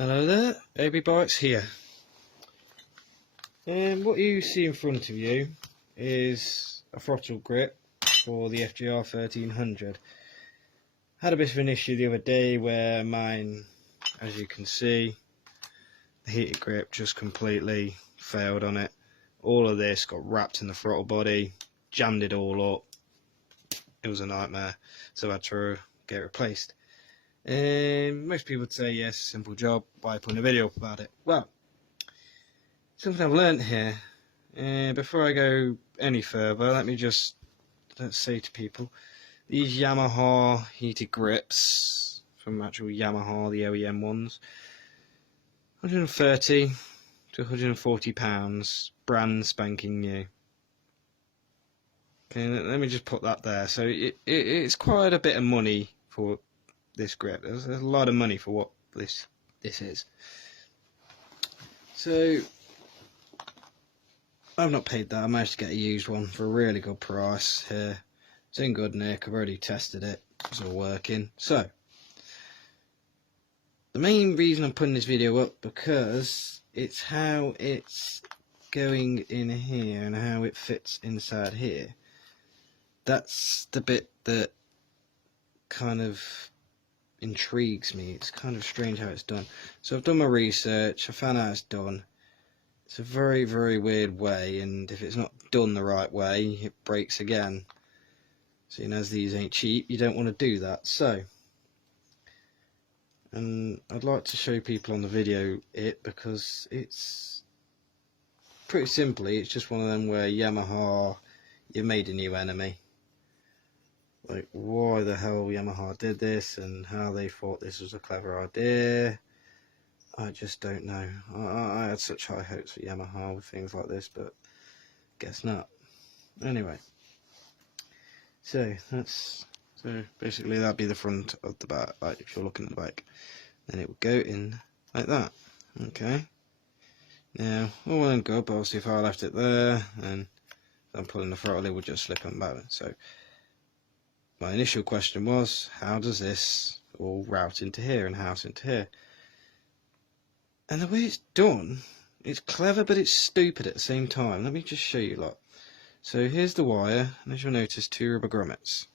Hello there, AB Bikes here. And what you see in front of you is a throttle grip for the FGR 1300. Had a bit of an issue the other day where mine, as you can see, the heated grip just completely failed on it. All of this got wrapped in the throttle body, jammed it all up. It was a nightmare, so I had to get it replaced. Most people would say yes, simple job, why put a video up about it? Well, something I've learnt here. Before I go any further, let's say to people, these Yamaha heated grips from actual Yamaha, the OEM ones, 130 to 140 pounds, brand spanking new. Okay, let me just put that there. So it's quite a bit of money for this grip. There's a lot of money for what this is. So I've not paid that. I managed to get a used one for a really good price here. It's in good nick. I've already tested it. It's all working. So the main reason I'm putting this video up because it's how it's going in here and how it fits inside here. That's the bit that kind of intrigues me. It's kind of strange how it's done. So I've done my research. I found out how it's done. It's a very, very weird way, and if it's not done the right way, it breaks again. Seeing as these ain't cheap, you don't want to do that. So, and I'd like to show people on the video it, because it's pretty simply, it's just one of them where Yamaha, you made a new enemy. Like, why the hell Yamaha did this and how they thought this was a clever idea, I just don't know. I had such high hopes for Yamaha with things like this, but guess not. Anyway, so basically that'd be the front of the bike, like if you're looking at the bike. Then it would go in like that. Okay. Now, all well and good, but obviously if I left it there and I'm pulling the throttle, it would just slip and balance. So my initial question was, how does this all route into here and house into here? And the way it's done, it's clever, but it's stupid at the same time. Let me just show you, lot. So here's the wire, and as you'll notice, 2 rubber grommets.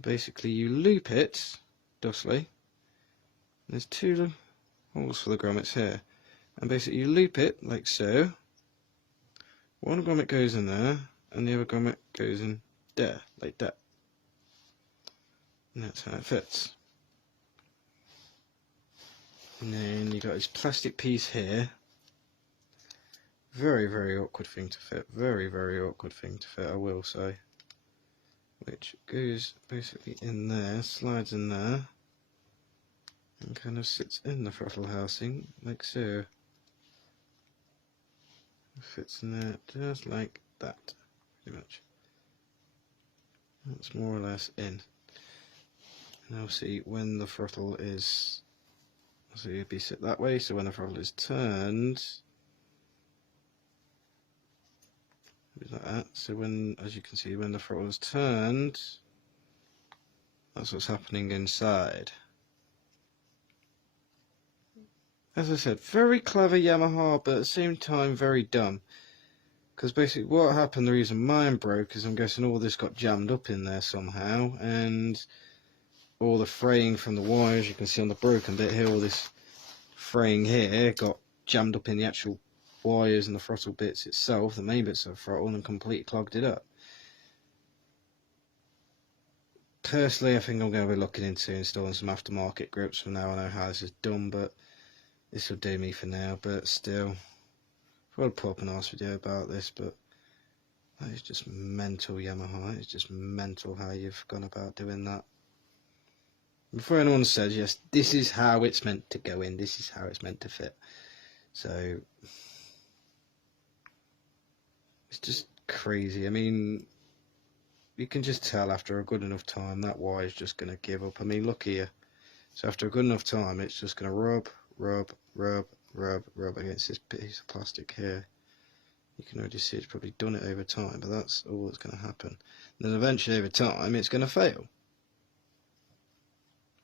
Basically, you loop it, thusly. There's 2 holes for the grommets here. And basically, you loop it like so. One grommet goes in there, and the other grommet goes in there, like that. And that's how it fits. And then you've got this plastic piece here. Very, very awkward thing to fit. Very, very awkward thing to fit, I will say. Which goes basically in there, slides in there, and kind of sits in the throttle housing, like so. Fits in there just like that, pretty much. That's more or less in. And obviously when the throttle is, so you'd be set that way, so when the throttle is turned, like that. So when, as you can see, when the throttle is turned, that's what's happening inside. As I said, very clever Yamaha, but at the same time very dumb. Because basically what happened, the reason mine broke is I'm guessing all this got jammed up in there somehow, and all the fraying from the wires, you can see on the broken bit here, all this fraying here got jammed up in the actual wires and the throttle bits itself, the main bits of the throttle, and completely clogged it up. Personally, I think I'm going to be looking into installing some aftermarket grips from now. I know how this is done, but this will do me for now. But still, I would put up a nice video about this, but that is just mental, Yamaha. It's just mental how you've gone about doing that. Before anyone says, yes, this is how it's meant to go in, this is how it's meant to fit. So it's just crazy. I mean, you can just tell after a good enough time that wire is just going to give up. I mean, look here. So after a good enough time, it's just going to rub against this piece of plastic here. You can already see it's probably done it over time, but that's all that's going to happen. And then eventually over time, it's going to fail.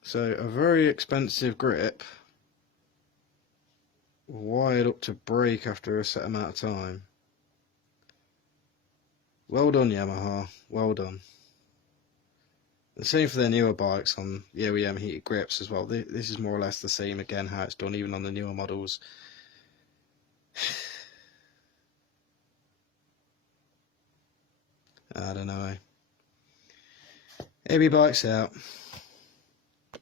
So a very expensive grip wired up to break after a set amount of time. Well done, Yamaha, well done. The same for their newer bikes on the OEM heated grips as well. This is more or less the same again, how it's done even on the newer models. I don't know. AB Bikes out.